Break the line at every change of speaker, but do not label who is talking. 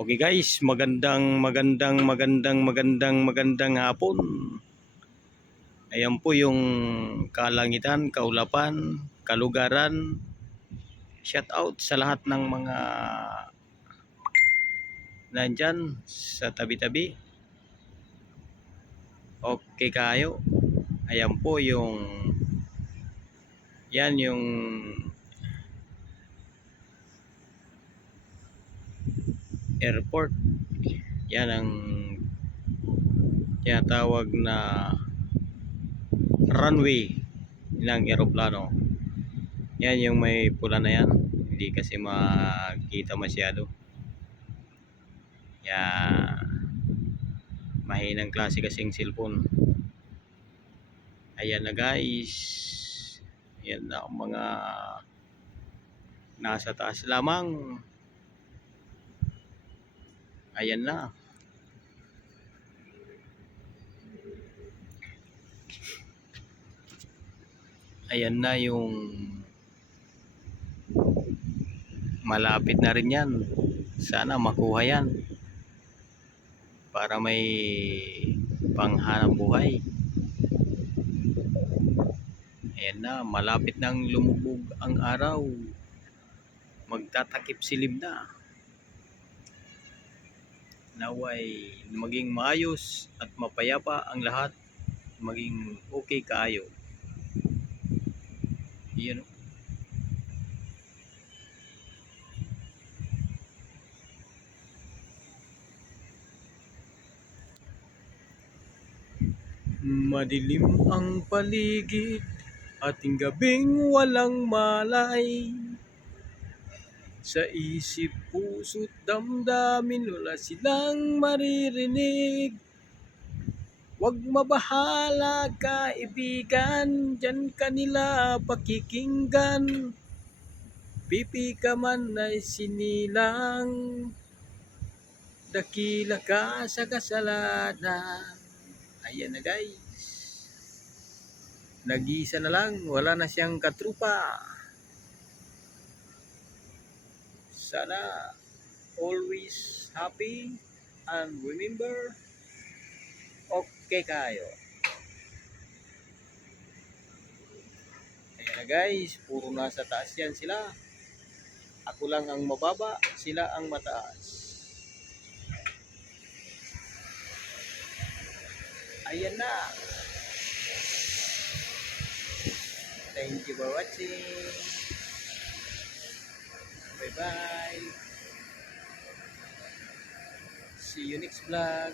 Okay guys, magandang magandang magandang magandang magandang hapon. Ayan po yung kalangitan, kaulapan, kalugaran. Shout out sa lahat ng mga nandyan sa tabi-tabi. Okay kayo. Ayan po yung yan yung airport. Yan ang tinatawag na runway ng eroplano. Yan yung may pula na yan. Hindi kasi makita masyado. Yan. Mahinang klase kasing cellphone. Ayan na guys. Yan na mga nasa taas lamang. Ayan na. Ayan na yung malapit na rin yan. Sana makuha yan. Para may panghanap buhay. Ayan na, malapit nang lumubog ang araw. Magtatakip silim na. Naway maging maayos at mapayapa ang lahat. Maging okay kayo. Yan. o. Madilim ang paligid ating gabing walang malay Sa isip, puso't damdamin wala silang maririnig. Huwag mabahala kaibigan, dyan kanila pakikinggan. Pipi ka man ay sinilang Dakila ka sa kasalanan. Ayan na guys. Nag-iisa na lang, wala na siyang katrupa Sana always happy and remember okay kayo. Ayan na guys, puro nasa taas yan sila. Ako lang ang mababa, sila ang mataas. Ayan na. Thank you for watching. Bye bye. See you next vlog.